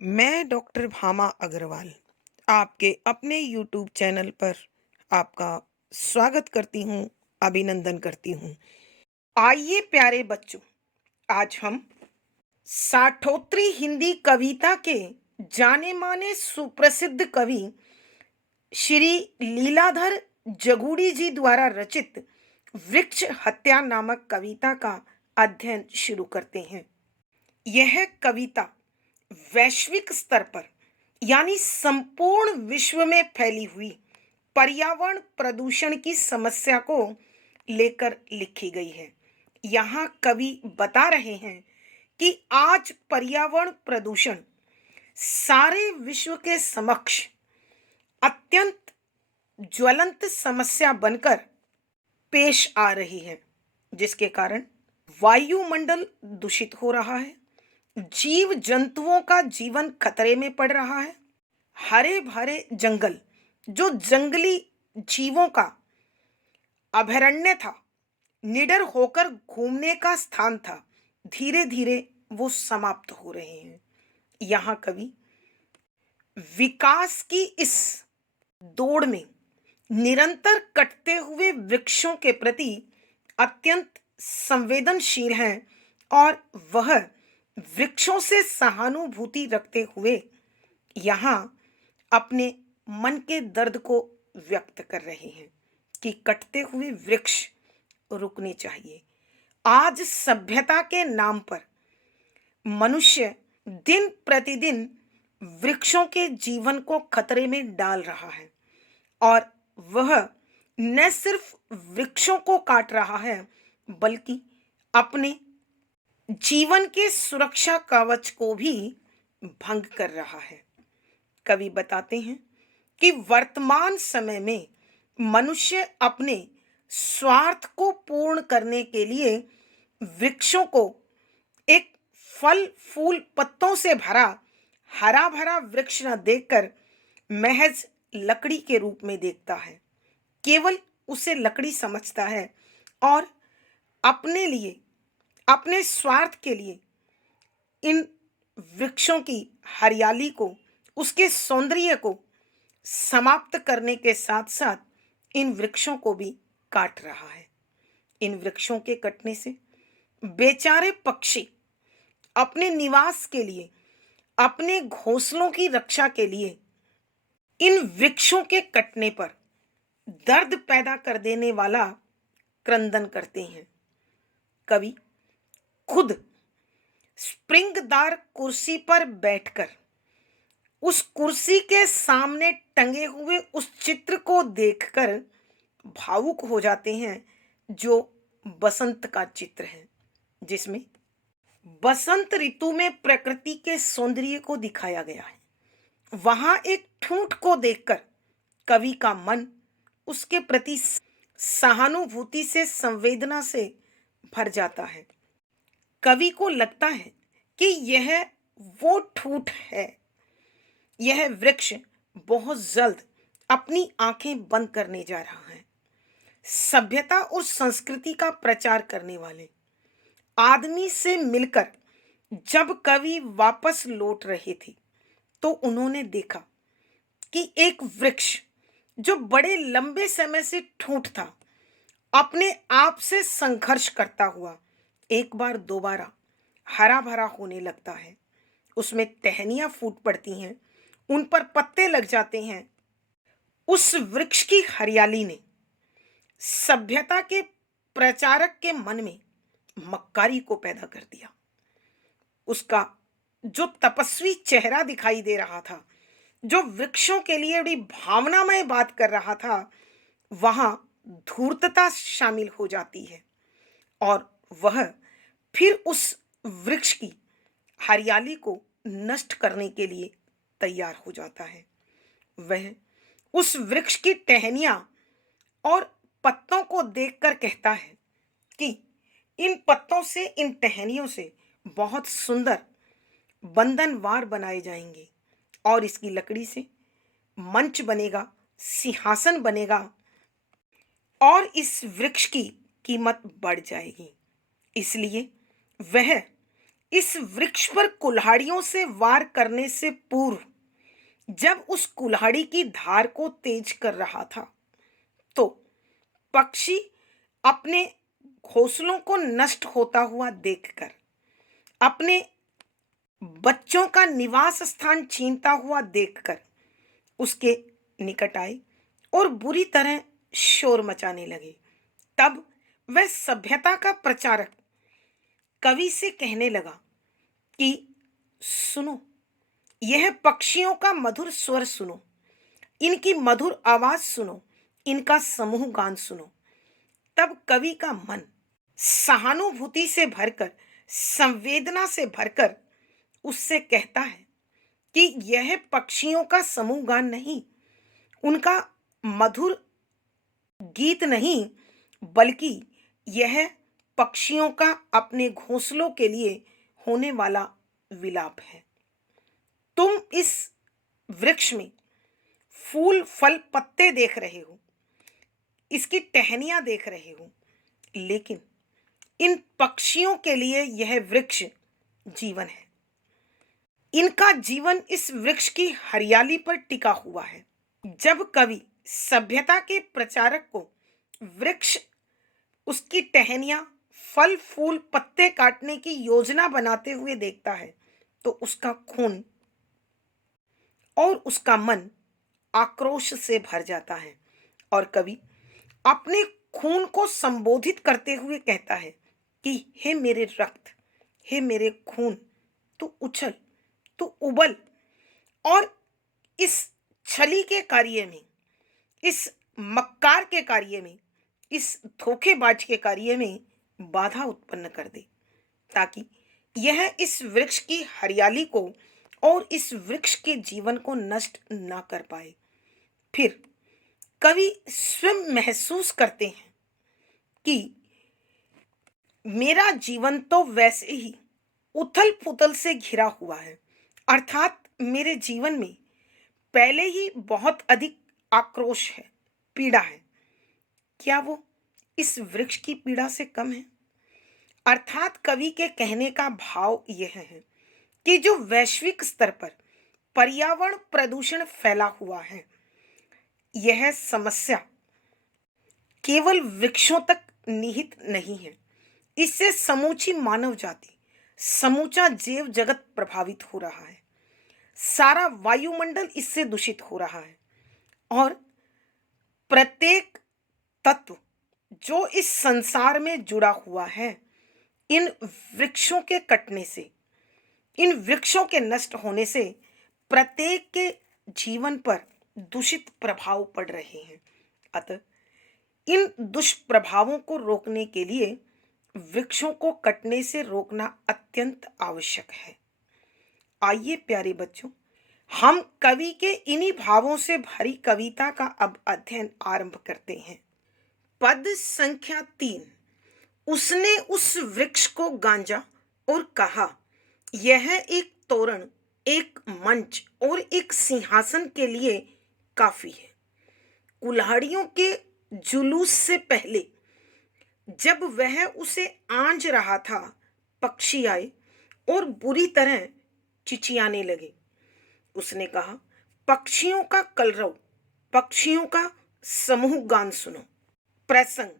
मैं डॉक्टर भामा अग्रवाल आपके अपने यूट्यूब चैनल पर आपका स्वागत करती हूँ, अभिनंदन करती हूँ। आइए प्यारे बच्चों, आज हम साठोत्री हिंदी कविता के जाने माने सुप्रसिद्ध कवि श्री लीलाधर जगूड़ी जी द्वारा रचित वृक्ष हत्या नामक कविता का अध्ययन शुरू करते हैं। यह कविता वैश्विक स्तर पर यानी संपूर्ण विश्व में फैली हुई पर्यावरण प्रदूषण की समस्या को लेकर लिखी गई है। यहाँ कवि बता रहे हैं कि आज पर्यावरण प्रदूषण सारे विश्व के समक्ष अत्यंत ज्वलंत समस्या बनकर पेश आ रही है, जिसके कारण वायुमंडल दूषित हो रहा है, जीव जंतुओं का जीवन खतरे में पड़ रहा है। हरे भरे जंगल जो जंगली जीवों का अभयारण्य था, निडर होकर घूमने का स्थान था, धीरे धीरे वो समाप्त हो रहे हैं। यहाँ कवि विकास की इस दौड़ में निरंतर कटते हुए वृक्षों के प्रति अत्यंत संवेदनशील हैं और वह वृक्षों से सहानुभूति रखते हुए यहाँ अपने मन के दर्द को व्यक्त कर रहे हैं कि कटते हुए वृक्ष रुकने चाहिए। आज सभ्यता के नाम पर मनुष्य दिन प्रतिदिन वृक्षों के जीवन को खतरे में डाल रहा है और वह न सिर्फ वृक्षों को काट रहा है, बल्कि अपने जीवन के सुरक्षा कवच को भी भंग कर रहा है। कवि बताते हैं कि वर्तमान समय में मनुष्य अपने स्वार्थ को पूर्ण करने के लिए वृक्षों को एक फल फूल पत्तों से भरा हरा भरा वृक्ष न देखकर महज लकड़ी के रूप में देखता है, केवल उसे लकड़ी समझता है और अपने लिए, अपने स्वार्थ के लिए इन वृक्षों की हरियाली को, उसके सौंदर्य को समाप्त करने के साथ साथ इन वृक्षों को भी काट रहा है। इन वृक्षों के कटने से बेचारे पक्षी अपने निवास के लिए, अपने घोंसलों की रक्षा के लिए इन वृक्षों के कटने पर दर्द पैदा कर देने वाला क्रंदन करते हैं। कवि खुद स्प्रिंगदार कुर्सी पर बैठकर उस कुर्सी के सामने टंगे हुए उस चित्र को देखकर भावुक हो जाते हैं, जो बसंत का चित्र है, जिसमें बसंत ऋतु में प्रकृति के सौंदर्य को दिखाया गया है। वहां एक ठूंठ को देखकर कवि का मन उसके प्रति सहानुभूति से, संवेदना से भर जाता है। कवि को लगता है कि यह वो ठूंठ है, यह वृक्ष बहुत जल्द अपनी आंखें बंद करने जा रहा है। सभ्यता और संस्कृति का प्रचार करने वाले आदमी से मिलकर जब कवि वापस लौट रहे थे, तो उन्होंने देखा कि एक वृक्ष जो बड़े लंबे समय से ठूंठ था, अपने आप से संघर्ष करता हुआ एक बार दोबारा हरा भरा होने लगता है। उसमें टहनियां फूट पड़ती हैं, उन पर पत्ते लग जाते हैं। उस वृक्ष की हरियाली ने सभ्यता के प्रचारक के मन में मक्कारी को पैदा कर दिया। उसका जो तपस्वी चेहरा दिखाई दे रहा था, जो वृक्षों के लिए बड़ी भावनामय बात कर रहा था, वहां धूर्तता शामिल हो जाती है और वह फिर उस वृक्ष की हरियाली को नष्ट करने के लिए तैयार हो जाता है। वह उस वृक्ष की टहनियां और पत्तों को देखकर कहता है कि इन पत्तों से, इन टहनियों से बहुत सुंदर बंधनवार बनाए जाएंगे और इसकी लकड़ी से मंच बनेगा, सिंहासन बनेगा और इस वृक्ष की कीमत बढ़ जाएगी। इसलिए वह इस वृक्ष पर कुल्हाड़ियों से वार करने से पूर्व जब उस कुल्हाड़ी की धार को तेज कर रहा था, तो पक्षी अपने घोंसलों को नष्ट होता हुआ देखकर, अपने बच्चों का निवास स्थान छीनता हुआ देखकर उसके निकट आए और बुरी तरह शोर मचाने लगे। तब वह सभ्यता का प्रचारक कवि से कहने लगा कि सुनो, यह पक्षियों का मधुर स्वर सुनो, इनकी मधुर आवाज सुनो, इनका समूह गान सुनो। तब कवि का मन सहानुभूति से भरकर, संवेदना से भरकर उससे कहता है कि यह पक्षियों का समूह गान नहीं, उनका मधुर गीत नहीं, बल्कि यह पक्षियों का अपने घोंसलों के लिए होने वाला विलाप है। तुम इस वृक्ष में फूल फल पत्ते देख रहे हो, इसकी टहनियां देख रहे हो, लेकिन इन पक्षियों के लिए यह वृक्ष जीवन है। इनका जीवन इस वृक्ष की हरियाली पर टिका हुआ है। जब कवि सभ्यता के प्रचारक को वृक्ष, उसकी टहनियां, फल फूल पत्ते काटने की योजना बनाते हुए देखता है, तो उसका खून और उसका मन आक्रोश से भर जाता है और कवि अपने खून को संबोधित करते हुए कहता है कि हे मेरे रक्त, हे मेरे खून, तू उछल, तू उबल और इस छली के कार्य में, इस मक्कार के कार्य में, इस धोखेबाज के कार्य में बाधा उत्पन्न कर दे, ताकि यह इस वृक्ष की हरियाली को और इस वृक्ष के जीवन को नष्ट ना कर पाए। फिर कवि स्वयं महसूस करते हैं कि मेरा जीवन तो वैसे ही उथल पुथल से घिरा हुआ है, अर्थात मेरे जीवन में पहले ही बहुत अधिक आक्रोश है, पीड़ा है। क्या वो इस वृक्ष की पीड़ा से कम है? अर्थात कवि के कहने का भाव यह है कि जो वैश्विक स्तर पर पर्यावरण प्रदूषण फैला हुआ है, यह समस्या केवल वृक्षों तक निहित नहीं है। इससे समूची मानव जाति, समूचा जीव जगत प्रभावित हो रहा है। सारा वायुमंडल इससे दूषित हो रहा है और प्रत्येक तत्व जो इस संसार में जुड़ा हुआ है, इन वृक्षों के कटने से, इन वृक्षों के नष्ट होने से प्रत्येक के जीवन पर दूषित प्रभाव पड़ रहे हैं। अतः इन दुष्प्रभावों को रोकने के लिए वृक्षों को कटने से रोकना अत्यंत आवश्यक है। आइए प्यारे बच्चों, हम कवि के इन्हीं भावों से भरी कविता का अब अध्ययन आरंभ करते हैं। पद संख्या 3। उसने उस वृक्ष को गांजा और कहा, यह एक तोरण, एक मंच और एक सिंहासन के लिए काफी है। कुल्हाड़ियों के जुलूस से पहले जब वह उसे आंज रहा था, पक्षी आए और बुरी तरह चिचियाने लगे। उसने कहा, पक्षियों का कलरव, पक्षियों का समूह गान सुनो। प्रसंग,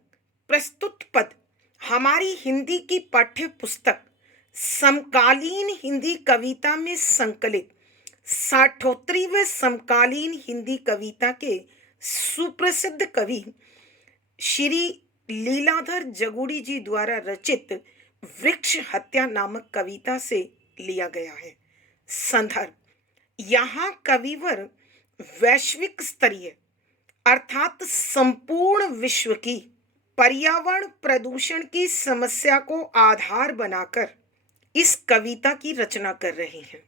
प्रस्तुत पद हमारी हिंदी की पाठ्य पुस्तक समकालीन हिंदी कविता में संकलित 68वें समकालीन हिंदी कविता के सुप्रसिद्ध कवि श्री लीलाधर जगुड़ी जी द्वारा रचित वृक्ष हत्या नामक कविता से लिया गया है। संदर्भ, यहाँ कविवर वैश्विक स्तरीय अर्थात संपूर्ण विश्व की पर्यावरण प्रदूषण की समस्या को आधार बनाकर इस कविता की रचना कर रहे हैं।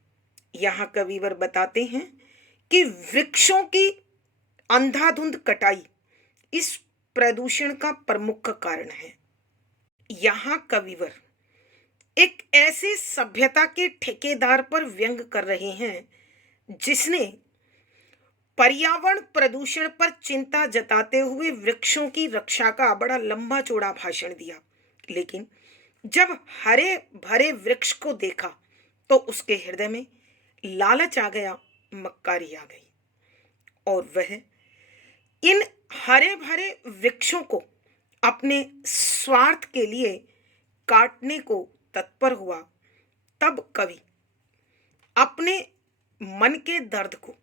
यहाँ कविवर बताते हैं कि वृक्षों की अंधाधुंध कटाई इस प्रदूषण का प्रमुख कारण है। यहाँ कविवर एक ऐसे सभ्यता के ठेकेदार पर व्यंग कर रहे हैं जिसने पर्यावरण प्रदूषण पर चिंता जताते हुए वृक्षों की रक्षा का बड़ा लंबा चौड़ा भाषण दिया, लेकिन जब हरे भरे वृक्ष को देखा तो उसके हृदय में लालच आ गया, मक्कारी आ गई, और वह इन हरे भरे वृक्षों को अपने स्वार्थ के लिए काटने को तत्पर हुआ। तब कवि अपने मन के दर्द को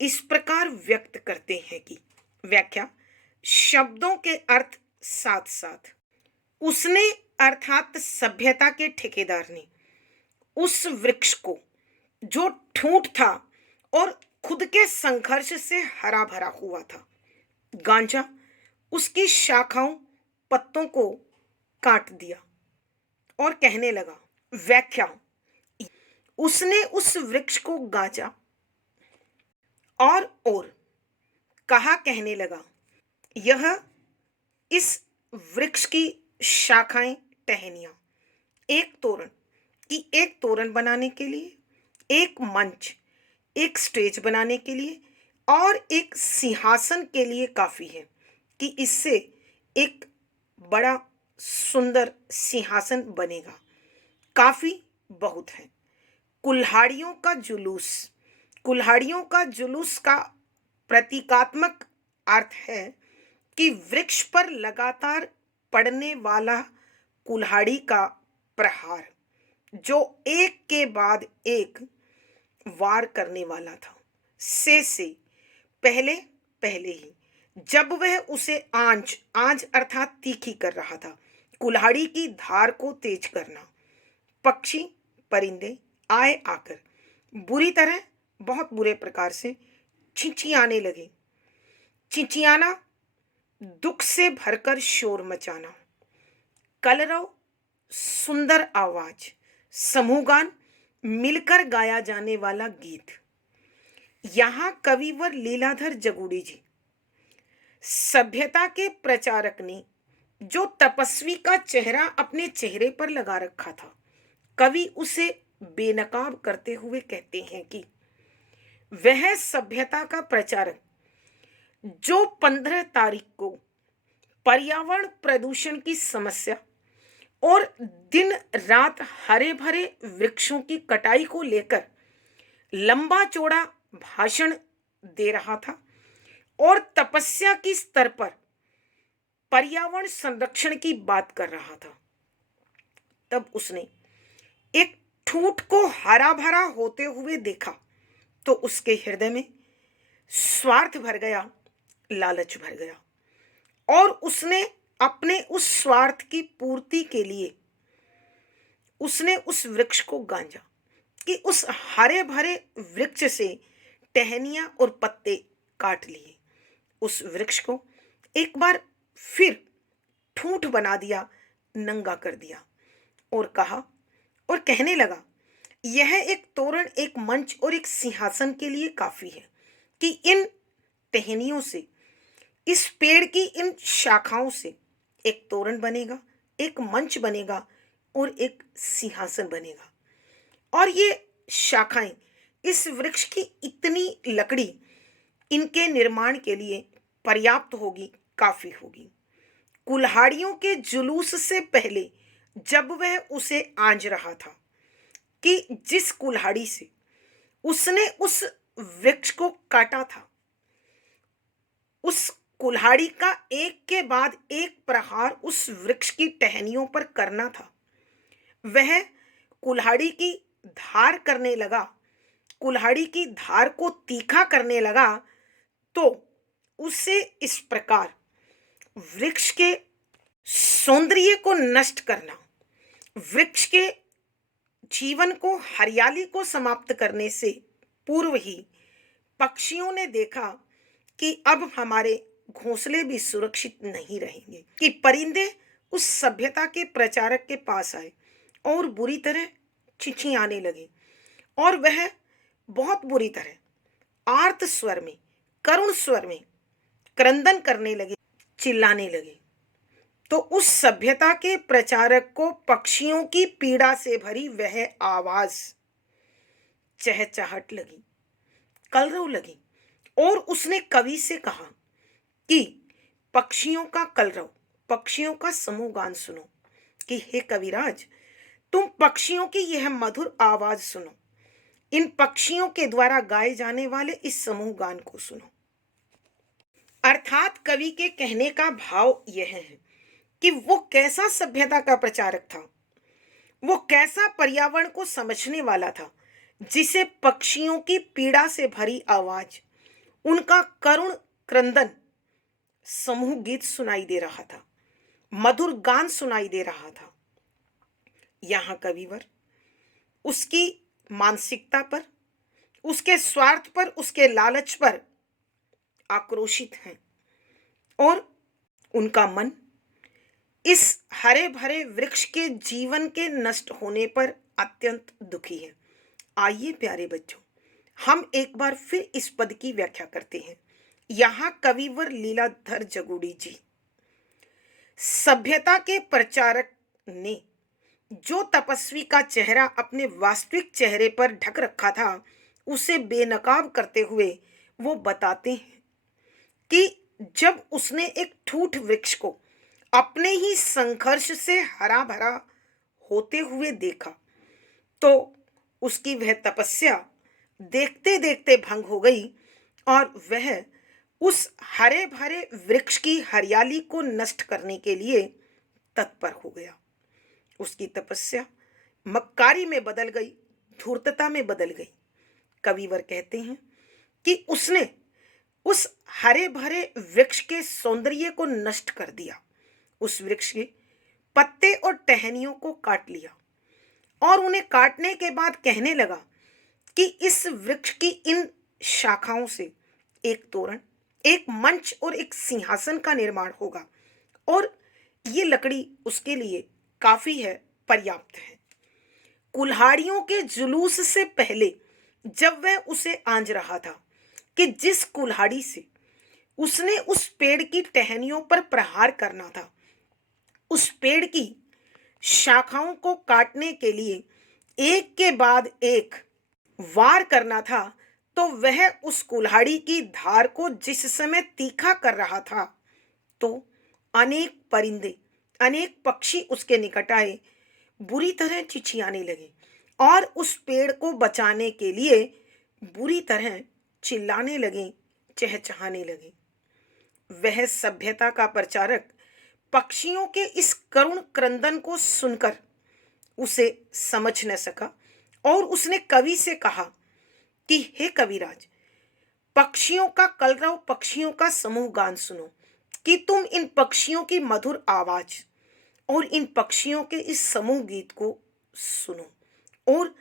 इस प्रकार व्यक्त करते हैं कि व्याख्या, शब्दों के अर्थ साथ साथ उसने अर्थात सभ्यता के ठेकेदार ने उस वृक्ष को जो ठूंठ था और खुद के संघर्ष से हरा भरा हुआ था, गांजा उसकी शाखाओं पत्तों को काट दिया और कहने लगा। व्याख्या, उसने उस वृक्ष को गांजा और कहा, कहने लगा, यह इस वृक्ष की शाखाएं, टहनियां एक तोरण बनाने के लिए, एक मंच, एक स्टेज बनाने के लिए और एक सिंहासन के लिए काफी है कि इससे एक बड़ा सुंदर सिंहासन बनेगा। काफी बहुत है। कुल्हाड़ियों का जुलूस का प्रतीकात्मक अर्थ है कि वृक्ष पर लगातार पड़ने वाला कुल्हाड़ी का प्रहार, जो एक के बाद एक वार करने वाला था, से पहले पहले ही जब वह उसे आंच अर्थात तीखी कर रहा था, कुल्हाड़ी की धार को तेज करना, पक्षी परिंदे आए आकर बुरी तरह, बहुत बुरे प्रकार से चिंचियाने लगे। चिंचियाना, दुख से भरकर शोर मचाना, कलरव, सुंदर आवाज, समूहगान, मिलकर गाया जाने वाला गीत। यहां कविवर लीलाधर जगूड़ी जी, सभ्यता के प्रचारक ने जो तपस्वी का चेहरा अपने चेहरे पर लगा रखा था, कवि उसे बेनकाब करते हुए कहते हैं कि वह सभ्यता का प्रचारक जो 15 तारीख को पर्यावरण प्रदूषण की समस्या और दिन रात हरे भरे वृक्षों की कटाई को लेकर लंबा चौड़ा भाषण दे रहा था और तपस्या की स्तर पर पर्यावरण संरक्षण की बात कर रहा था, तब उसने एक ठूंठ को हरा भरा होते हुए देखा तो उसके हृदय में स्वार्थ भर गया, लालच भर गया, और उसने अपने उस स्वार्थ की पूर्ति के लिए उसने उस वृक्ष को गांजा कि उस हरे भरे वृक्ष से टहनियां और पत्ते काट लिए। उस वृक्ष को एक बार फिर ठूंठ बना दिया, नंगा कर दिया, और कहा और कहने लगा, यह एक तोरण, एक मंच और एक सिंहासन के लिए काफी है कि इन टहनियों से, इस पेड़ की इन शाखाओं से एक तोरण बनेगा, एक मंच बनेगा और एक सिंहासन बनेगा। और ये शाखाएं, इस वृक्ष की इतनी लकड़ी इनके निर्माण के लिए पर्याप्त होगी, काफी होगी। कुल्हाड़ियों के जुलूस से पहले जब वह उसे आंज रहा था कि जिस कुल्हाड़ी से उसने उस वृक्ष को काटा था, उस कुल्हाड़ी का एक के बाद एक प्रहार उस वृक्ष की टहनियों पर करना था, वह कुल्हाड़ी की धार करने लगा, कुल्हाड़ी की धार को तीखा करने लगा, तो उसे इस प्रकार वृक्ष के सौंदर्य को नष्ट करना, वृक्ष के जीवन को, हरियाली को समाप्त करने से पूर्व ही पक्षियों ने देखा कि अब हमारे घोंसले भी सुरक्षित नहीं रहेंगे, कि परिंदे उस सभ्यता के प्रचारक के पास आए और बुरी तरह चिंचियाने लगे, और वह बहुत बुरी तरह आर्त स्वर में, करुण स्वर में क्रंदन करने लगे, चिल्लाने लगे। तो उस सभ्यता के प्रचारक को पक्षियों की पीड़ा से भरी वह आवाज चहचहाट लगी, कलरव लगी, और उसने कवि से कहा कि पक्षियों का कलरव, पक्षियों का समूह गान सुनो, कि हे कविराज, तुम पक्षियों की यह मधुर आवाज सुनो। इन पक्षियों के द्वारा गाए जाने वाले इस समूह गान को सुनो। अर्थात कवि के कहने का भाव यह है कि वो कैसा सभ्यता का प्रचारक था, वो कैसा पर्यावरण को समझने वाला था, जिसे पक्षियों की पीड़ा से भरी आवाज, उनका करुण क्रंदन, समूह गीत सुनाई दे रहा था, मधुर गान सुनाई दे रहा था। यहां कविवर उसकी मानसिकता पर, उसके स्वार्थ पर, उसके लालच पर आक्रोशित हैं और उनका मन इस हरे भरे वृक्ष के जीवन के नष्ट होने पर अत्यंत दुखी है। आइए प्यारे बच्चों, हम एक बार फिर इस पद की व्याख्या करते हैं। यहां कविवर लीलाधर जगुड़ी जी, सभ्यता के प्रचारक ने जो तपस्वी का चेहरा अपने वास्तविक चेहरे पर ढक रखा था, उसे बेनकाब करते हुए वो बताते हैं कि जब उसने एक ठूठ वृक्ष को अपने ही संघर्ष से हरा भरा होते हुए देखा, तो उसकी वह तपस्या देखते देखते भंग हो गई और वह उस हरे भरे वृक्ष की हरियाली को नष्ट करने के लिए तत्पर हो गया। उसकी तपस्या मक्कारी में बदल गई, धूर्तता में बदल गई। कविवर कहते हैं कि उसने उस हरे भरे वृक्ष के सौंदर्य को नष्ट कर दिया, उस वृक्ष के पत्ते और टहनियों को काट लिया और उन्हें काटने के बाद कहने लगा कि इस वृक्ष की इन शाखाओं से एक तोरण, एक मंच और एक सिंहासन का निर्माण होगा और ये लकड़ी उसके लिए काफी है, पर्याप्त है। कुल्हाड़ियों के जुलूस से पहले जब वह उसे आंज रहा था कि जिस कुल्हाड़ी से उसने उस पेड़ की टहनियों पर प्रहार करना था, उस पेड़ की शाखाओं को काटने के लिए एक के बाद एक वार करना था, तो वह उस कुल्हाड़ी की धार को जिस समय तीखा कर रहा था, तो अनेक परिंदे, अनेक पक्षी उसके निकट आए, बुरी तरह चिचियाने लगे और उस पेड़ को बचाने के लिए बुरी तरह चिल्लाने लगे, चहचहाने लगे। वह सभ्यता का प्रचारक पक्षियों के इस करुण क्रंदन को सुनकर उसे समझ न सका और उसने कवि से कहा कि हे कविराज, पक्षियों का कलरव, पक्षियों का समूह गान सुनो, कि तुम इन पक्षियों की मधुर आवाज और इन पक्षियों के इस समूह गीत को सुनो और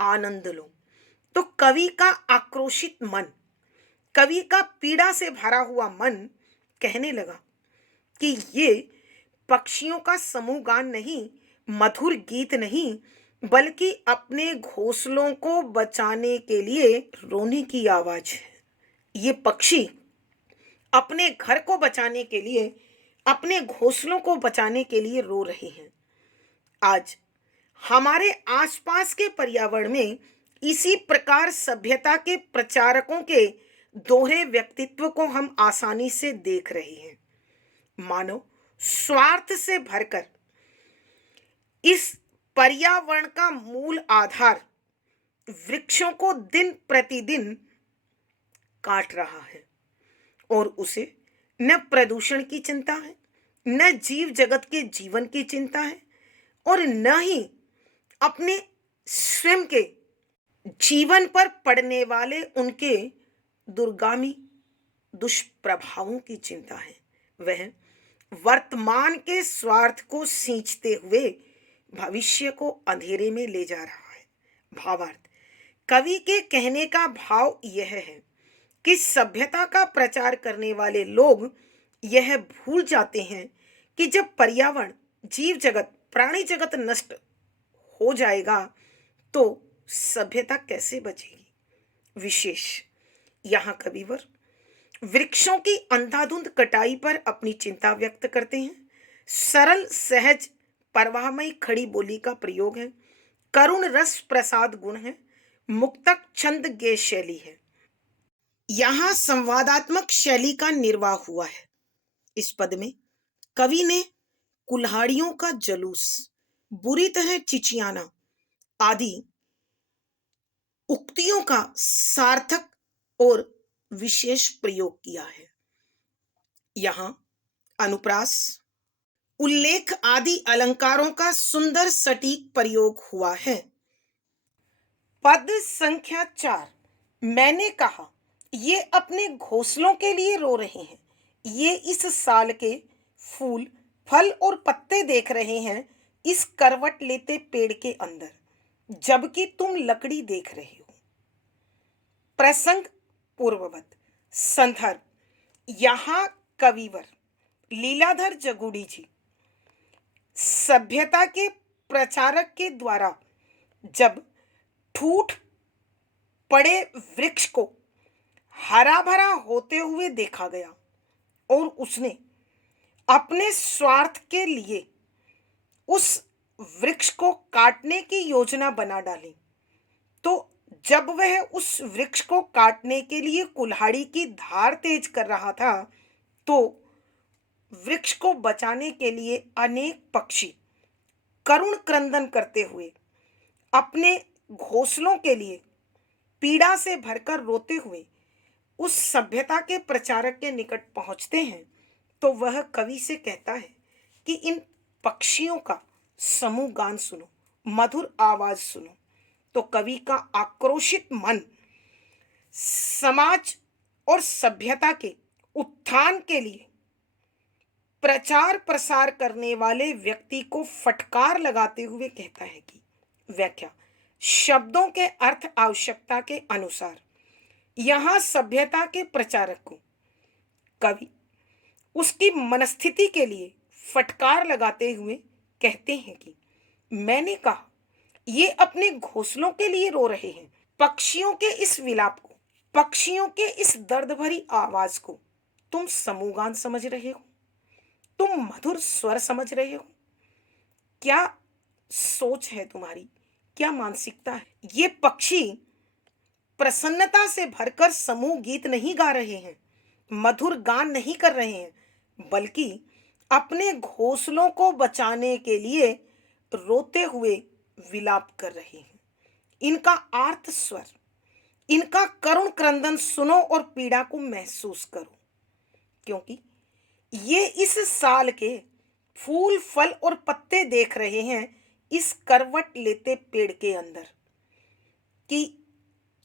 आनंद लो। तो कवि का आक्रोशित मन, कवि का पीड़ा से भरा हुआ मन कहने लगा कि ये पक्षियों का समूह गान नहीं, मधुर गीत नहीं, बल्कि अपने घोंसलों को बचाने के लिए रोने की आवाज है। ये पक्षी अपने घर को बचाने के लिए, अपने घोंसलों को बचाने के लिए रो रहे हैं। आज हमारे आसपास के पर्यावरण में इसी प्रकार सभ्यता के प्रचारकों के दोहरे व्यक्तित्व को हम आसानी से देख रहे हैं। मानव स्वार्थ से भरकर इस पर्यावरण का मूल आधार वृक्षों को दिन प्रतिदिन काट रहा है और उसे न प्रदूषण की चिंता है, न जीव जगत के जीवन की चिंता है और न ही अपने स्वयं के जीवन पर पड़ने वाले उनके दुर्गामी दुष्प्रभावों की चिंता है। वह वर्तमान के स्वार्थ को सींचते हुए भविष्य को अंधेरे में ले जा रहा है। भावार्थ, कवि के कहने का भाव यह है कि सभ्यता का प्रचार करने वाले लोग यह भूल जाते हैं कि जब पर्यावरण, जीव जगत, प्राणी जगत नष्ट हो जाएगा तो सभ्यता कैसे बचेगी। विशेष यहाँ कविवर वृक्षों की अंधाधुंध कटाई पर अपनी चिंता व्यक्त करते हैं। सरल, सहज, परवाहमयी खड़ी बोली का प्रयोग है, करुण रस प्रसाद गुण है, मुक्तक छंद गेय शैली है। यहां संवादात्मक शैली का निर्वाह हुआ है। इस पद में कवि ने कुल्हाड़ियों का जलूस, बुरी तरह चिचियाना आदि उक्तियों का सार्थक और विशेष प्रयोग किया है। यहाँ अनुप्रास, उल्लेख आदि अलंकारों का सुंदर सटीक प्रयोग हुआ है। पद संख्या 4। मैंने कहा, ये अपने घोंसलों के लिए रो रहे हैं। ये इस साल के फूल, फल और पत्ते देख रहे हैं इस करवट लेते पेड़ के अंदर, जबकि तुम लकड़ी देख रहे हो। प्रसंग पूर्ववत। संदर्भ, यहाँ कविवर लीलाधर जगुड़ी जी सभ्यता के प्रचारक के द्वारा जब ठूठ पड़े वृक्ष को हरा भरा होते हुए देखा गया और उसने अपने स्वार्थ के लिए उस वृक्ष को काटने की योजना बना डाली, तो जब वह उस वृक्ष को काटने के लिए कुल्हाड़ी की धार तेज कर रहा था, तो वृक्ष को बचाने के लिए अनेक पक्षी करुण क्रंदन करते हुए अपने घोंसलों के लिए पीड़ा से भरकर रोते हुए उस सभ्यता के प्रचारक के निकट पहुंचते हैं, तो वह कवि से कहता है कि इन पक्षियों का समूह गान सुनो, मधुर आवाज सुनो। तो कवि का आक्रोशित मन समाज और सभ्यता के उत्थान के लिए प्रचार प्रसार करने वाले व्यक्ति को फटकार लगाते हुए कहता है कि व्याख्या, शब्दों के अर्थ आवश्यकता के अनुसार यहाँ सभ्यता के प्रचारक को कवि उसकी मनस्थिति के लिए फटकार लगाते हुए कहते हैं कि मैंने कहा, ये अपने घोंसलों के लिए रो रहे हैं। पक्षियों के इस विलाप को, पक्षियों के इस दर्द भरी आवाज को तुम समूहगान समझ रहे हो, तुम मधुर स्वर समझ रहे हो। क्या सोच है तुम्हारी, क्या मानसिकता है? ये पक्षी प्रसन्नता से भरकर समूह गीत नहीं गा रहे हैं, मधुर गान नहीं कर रहे हैं, बल्कि अपने घोंसलों को बचाने के लिए रोते हुए विलाप कर रहे हैं। इनका आर्त स्वर, इनका करुण क्रंदन सुनो और पीड़ा को महसूस करो, क्योंकि ये इस साल के फूल, फल और पत्ते देख रहे हैं इस करवट लेते पेड़ के अंदर, कि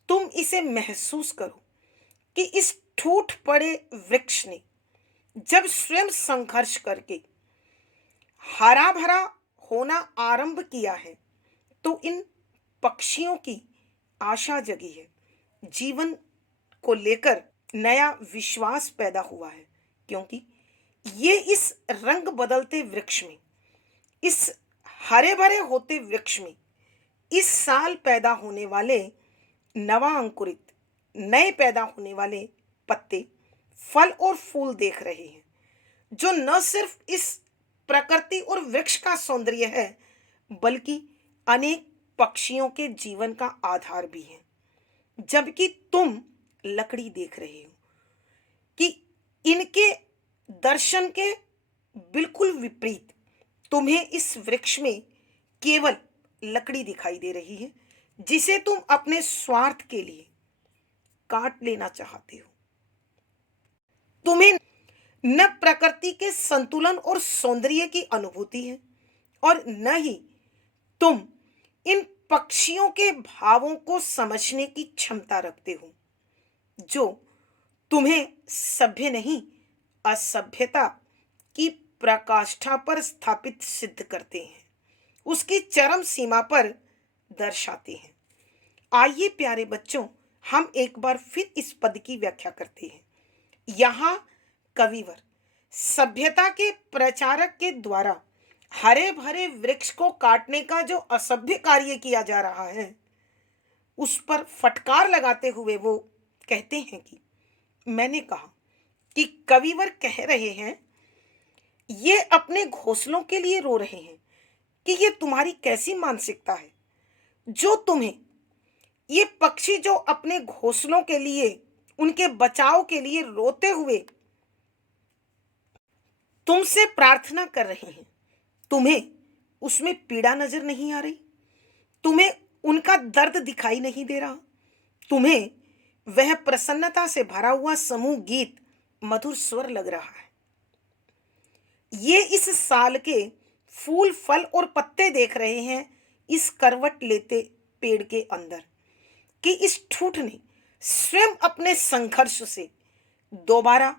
तुम इसे महसूस करो कि इस ठूठ पड़े वृक्ष ने जब स्वयं संघर्ष करके हरा भरा होना आरंभ किया है, तो इन पक्षियों की आशा जगी है, जीवन को लेकर नया विश्वास पैदा हुआ है, क्योंकि ये इस रंग बदलते वृक्ष में, इस हरे भरे होते वृक्ष में इस साल पैदा होने वाले नवा अंकुरित नए पैदा होने वाले पत्ते, फल और फूल देख रहे हैं, जो न सिर्फ इस प्रकृति और वृक्ष का सौंदर्य है, बल्कि अनेक पक्षियों के जीवन का आधार भी है। जबकि तुम लकड़ी देख रहे हो, कि इनके दर्शन के बिल्कुल विपरीत तुम्हें इस वृक्ष में केवल लकड़ी दिखाई दे रही है, जिसे तुम अपने स्वार्थ के लिए काट लेना चाहते हो। तुम्हें न प्रकृति के संतुलन और सौंदर्य की अनुभूति है, और न ही तुम इन पक्षियों के भावों को समझने की क्षमता रखते हो, जो तुम्हें सभ्य नहीं, असभ्यता की प्रकाष्ठा पर स्थापित सिद्ध करते हैं, उसकी चरम सीमा पर दर्शाते हैं। आइए प्यारे बच्चों, हम एक बार फिर इस पद की व्याख्या करते हैं। यहाँ कविवर सभ्यता के प्रचारक के द्वारा हरे भरे वृक्ष को काटने का जो असभ्य कार्य किया जा रहा है, उस पर फटकार लगाते हुए वो कहते हैं कि मैंने कहा, कि कविवर कह रहे हैं ये अपने घोंसलों के लिए रो रहे हैं, कि ये तुम्हारी कैसी मानसिकता है, जो तुम्हें ये पक्षी जो अपने घोंसलों के लिए, उनके बचाव के लिए रोते हुए तुमसे प्रार्थना कर रहे हैं, तुम्हें उसमें पीड़ा नजर नहीं आ रही? तुम्हें उनका दर्द दिखाई नहीं दे रहा? तुम्हें वह प्रसन्नता से भरा हुआ समूह गीत मधुर स्वर लग रहा है? ये इस साल के फूल फल और पत्ते देख रहे हैं इस करवट लेते पेड़ के अंदर, कि इस ठूठ ने स्वयं अपने संघर्ष से दोबारा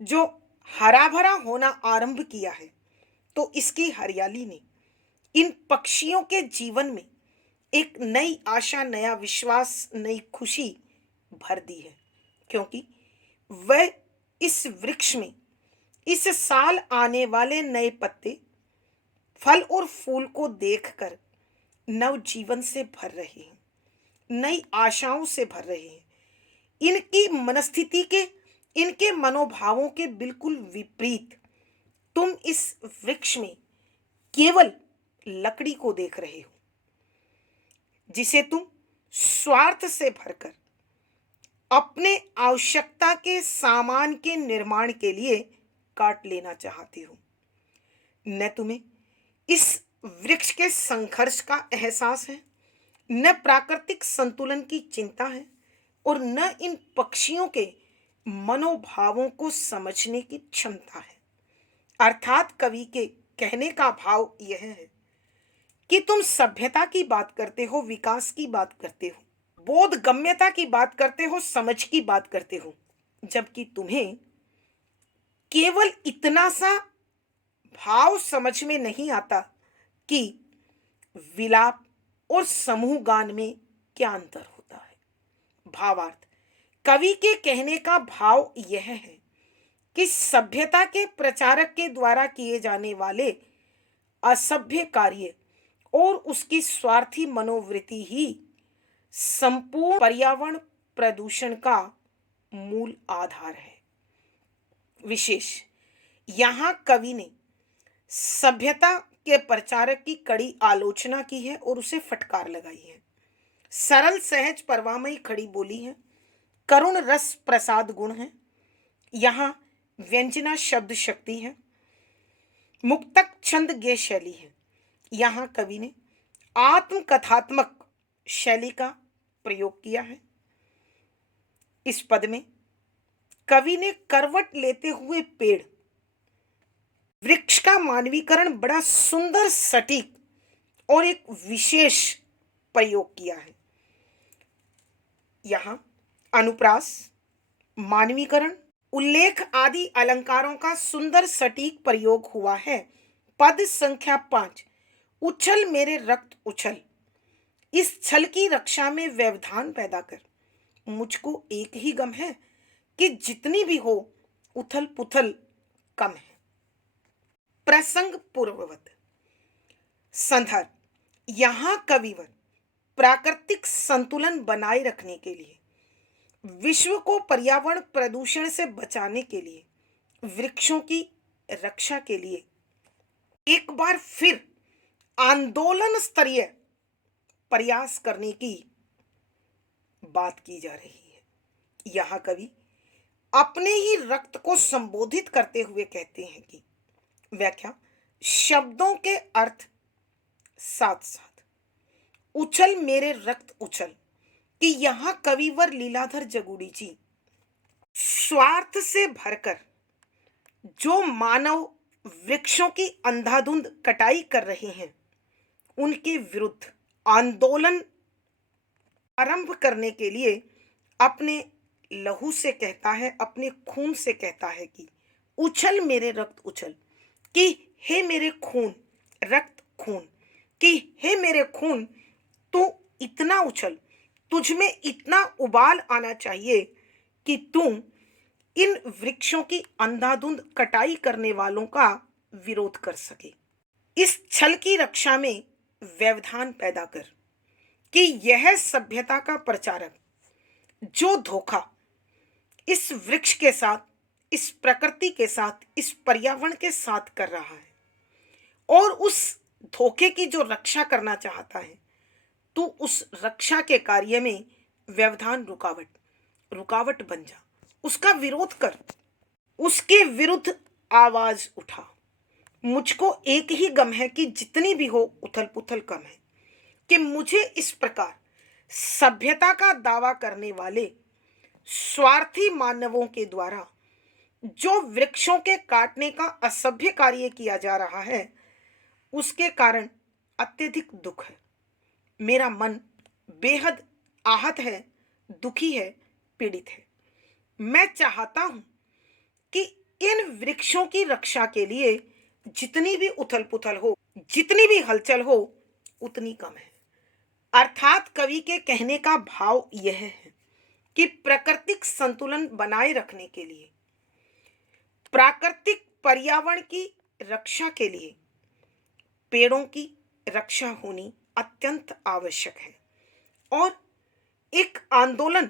जो हरा भरा होना आरंभ किया है, तो इसकी हरियाली ने इन पक्षियों के जीवन में एक नई आशा, नया विश्वास, नई खुशी भर दी है। क्योंकि वह इस वृक्ष में इस साल आने वाले नए पत्ते, फल और फूल को देखकर नव जीवन से भर रहे हैं, नई आशाओं से भर रहे हैं। इनकी मनस्थिति के, इनके मनोभावों के बिल्कुल विपरीत तुम इस वृक्ष में केवल लकड़ी को देख रहे हो, जिसे तुम स्वार्थ से भरकर अपने आवश्यकता के सामान के निर्माण के लिए काट लेना चाहते हो। न तुम्हें इस वृक्ष के संघर्ष का एहसास है, न प्राकृतिक संतुलन की चिंता है, और न इन पक्षियों के मनोभावों को समझने की क्षमता है। अर्थात कवि के कहने का भाव यह है कि तुम सभ्यता की बात करते हो, विकास की बात करते हो, बोधगम्यता की बात करते हो, समझ की बात करते हो, जबकि तुम्हें केवल इतना सा भाव समझ में नहीं आता कि विलाप और समूह गान में क्या अंतर होता है। भावार्थ, कवि के कहने का भाव यह है कि सभ्यता के प्रचारक के द्वारा किए जाने वाले असभ्य कार्य और उसकी स्वार्थी मनोवृत्ति ही संपूर्ण पर्यावरण प्रदूषण का मूल आधार है। विशेष यहाँ कवि ने सभ्यता के प्रचारक की कड़ी आलोचना की है और उसे फटकार लगाई है। सरल सहज परवामयी खड़ी बोली है, करुण रस प्रसाद गुण है, यहाँ व्यंजना शब्द शक्ति है, मुक्तक छंद गे शैली है। यहाँ कवि ने आत्मकथात्मक शैली का प्रयोग किया है। इस पद में कवि ने करवट लेते हुए पेड़, वृक्ष का मानवीकरण बड़ा सुंदर, सटीक और एक विशेष प्रयोग किया है। यहाँ अनुप्रास, मानवीकरण, उल्लेख आदि अलंकारों का सुंदर सटीक प्रयोग हुआ है। पद संख्या 5, उछल मेरे रक्त उछल, इस छल की रक्षा में व्यवधान पैदा कर। मुझको एक ही गम है कि जितनी भी हो उथल पुथल कम है। प्रसंग पूर्ववत संदर्भ, यहाँ कविवर प्राकृतिक संतुलन बनाए रखने के लिए, विश्व को पर्यावरण प्रदूषण से बचाने के लिए, वृक्षों की रक्षा के लिए एक बार फिर आंदोलन स्तरीय प्रयास करने की बात की जा रही है। यहाँ कवि अपने ही रक्त को संबोधित करते हुए कहते हैं कि व्याख्या, शब्दों के अर्थ साथ साथ उछल मेरे रक्त उछल, कि यहाँ कविवर लीलाधर जगुड़ी जी स्वार्थ से भरकर जो मानव वृक्षों की अंधाधुंध कटाई कर रहे हैं, उनके विरुद्ध आंदोलन आरंभ करने के लिए अपने लहू से कहता है, अपने खून से कहता है कि उछल मेरे रक्त उछल, कि हे मेरे खून, रक्त खून, कि हे मेरे खून, तू इतना उछल, तुझ में इतना उबाल आना चाहिए कि तू इन वृक्षों की अंधाधुंध कटाई करने वालों का विरोध कर सके। इस छल की रक्षा में व्यवधान पैदा कर कि यह सभ्यता का प्रचारक जो धोखा इस वृक्ष के साथ, इस प्रकृति के साथ, इस पर्यावरण के साथ कर रहा है, और उस धोखे की जो रक्षा करना चाहता है, तू उस रक्षा के कार्य में व्यवधान, रुकावट बन जा, उसका विरोध कर, उसके विरुद्ध आवाज उठा। मुझको एक ही गम है कि जितनी भी हो उथल पुथल कम है, कि मुझे इस प्रकार सभ्यता का दावा करने वाले स्वार्थी मानवों के द्वारा जो वृक्षों के काटने का असभ्य कार्य किया जा रहा है, उसके कारण अत्यधिक दुख है। मेरा मन बेहद आहत है, दुखी है, पीड़ित है। मैं चाहता हूं कि इन वृक्षों की रक्षा के लिए जितनी भी उथल पुथल हो, जितनी भी हलचल हो, उतनी कम है। अर्थात कवि के कहने का भाव यह है कि प्राकृतिक संतुलन बनाए रखने के लिए, प्राकृतिक पर्यावरण की रक्षा के लिए पेड़ों की रक्षा होनी अत्यंत आवश्यक है और एक आंदोलन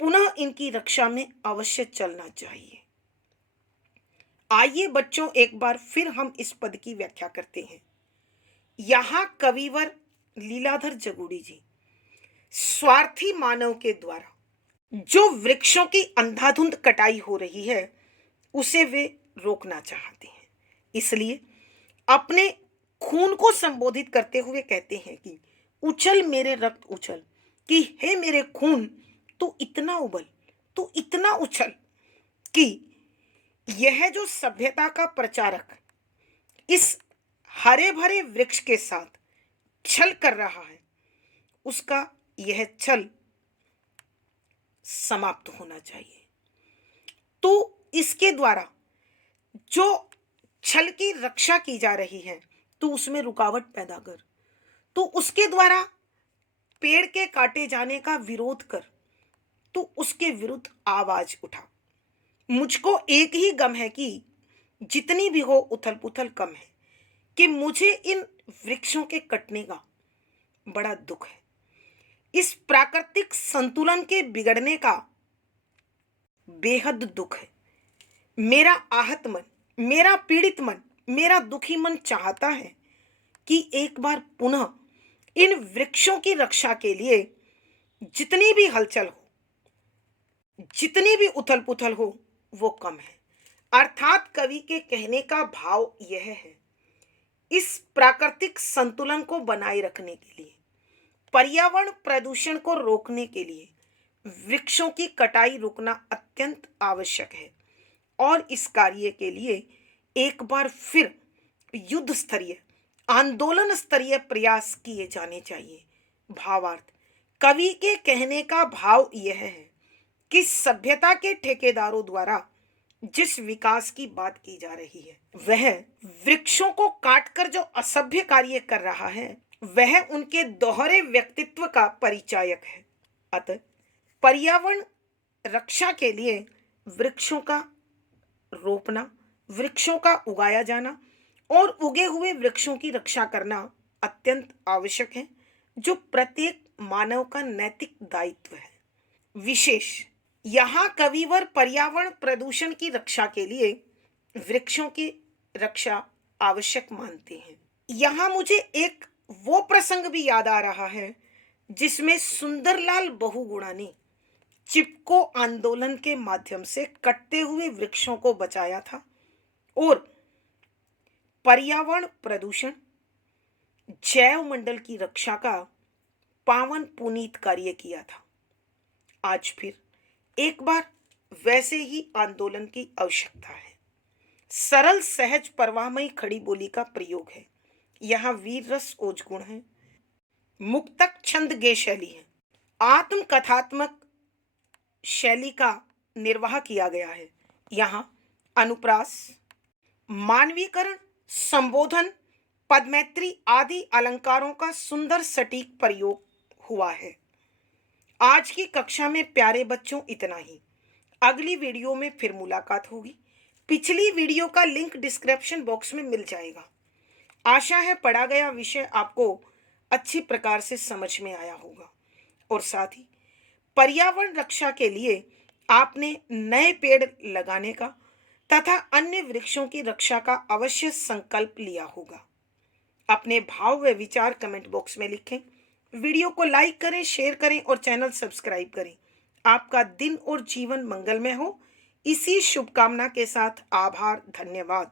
पुनः इनकी रक्षा में अवश्य चलना चाहिए। आइए बच्चों, एक बार फिर हम इस पद की व्याख्या करते हैं। यहां कविवर लीलाधर जगुड़ी जी स्वार्थी मानव के द्वारा जो वृक्षों की अंधाधुंध कटाई हो रही है, उसे वे रोकना चाहते हैं। इसलिए अपने खून को संबोधित करते हुए कहते हैं कि उछल मेरे रक्त उछल, कि हे मेरे खून तू इतना उबल, तू इतना उछल, कि यह जो सभ्यता का प्रचारक इस हरे भरे वृक्ष के साथ छल कर रहा है, उसका यह छल समाप्त होना चाहिए। तो इसके द्वारा जो छल की रक्षा की जा रही है, तो उसमें रुकावट पैदा कर, तो उसके द्वारा पेड़ के काटे जाने का विरोध कर, तो उसके विरुद्ध आवाज उठा। मुझको एक ही गम है कि जितनी भी हो उथल पुथल कम है, कि मुझे इन वृक्षों के कटने का बड़ा दुख है। इस प्राकृतिक संतुलन के बिगड़ने का बेहद दुख है। मेरा आहत मन, मेरा पीड़ित मन, मेरा दुखी मन चाहता है कि एक बार पुनः इन वृक्षों की रक्षा के लिए जितनी भी हलचल हो, जितनी भी उथल पुथल हो, वो कम है। अर्थात कवि के कहने का भाव यह है, इस प्राकृतिक संतुलन को बनाए रखने के लिए, पर्यावरण प्रदूषण को रोकने के लिए वृक्षों की कटाई रोकना अत्यंत आवश्यक है और इस कार्य के लिए एक बार फिर युद्ध स्तरीय, आंदोलन स्तरीय प्रयास किए जाने चाहिए। भावार्थ, कवि के कहने का भाव यह है कि सभ्यता के ठेकेदारों द्वारा जिस विकास की बात की जा रही है, वह वृक्षों को काटकर जो असभ्य कार्य कर रहा है, वह उनके दोहरे व्यक्तित्व का परिचायक है। अतः पर्यावरण रक्षा के लिए वृक्षों का रोपना, वृक्षों का उगाया जाना और उगे हुए वृक्षों की रक्षा करना अत्यंत आवश्यक है, जो प्रत्येक मानव का नैतिक दायित्व है। विशेष यहाँ कविवर पर्यावरण प्रदूषण की रक्षा के लिए वृक्षों की रक्षा आवश्यक मानते हैं। यहाँ मुझे एक वो प्रसंग भी याद आ रहा है जिसमें सुंदरलाल बहुगुणा ने चिपको आंदोलन के माध्यम से कटते हुए वृक्षों को बचाया था और पर्यावरण प्रदूषण, जैव मंडल की रक्षा का पावन पुनीत कार्य किया था। आज फिर एक बार वैसे ही आंदोलन की आवश्यकता है। सरल सहज परवाहमयी खड़ी बोली का प्रयोग है। यहाँ वीर रस ओज गुण है, मुक्तक छंद गे शैली है, आत्म कथात्मक शैली का निर्वाह किया गया है। यहाँ अनुप्रास, मानवीकरण, संबोधन, पदमैत्री आदि अलंकारों का सुंदर सटीक प्रयोग हुआ है। आज की कक्षा में प्यारे बच्चों इतना ही। अगली वीडियो में फिर मुलाकात होगी। पिछली वीडियो का लिंक डिस्क्रिप्शन बॉक्स में मिल जाएगा। आशा है पढ़ा गया विषय आपको अच्छी प्रकार से समझ में आया होगा और साथ ही पर्यावरण रक्षा के लिए आपने नए पेड़ लगाने का तथा अन्य वृक्षों की रक्षा का अवश्य संकल्प लिया होगा। अपने भाव व विचार कमेंट बॉक्स में लिखें। वीडियो को लाइक करें, शेयर करें और चैनल सब्सक्राइब करें। आपका दिन और जीवन मंगलमय हो, इसी शुभकामना के साथ आभार, धन्यवाद।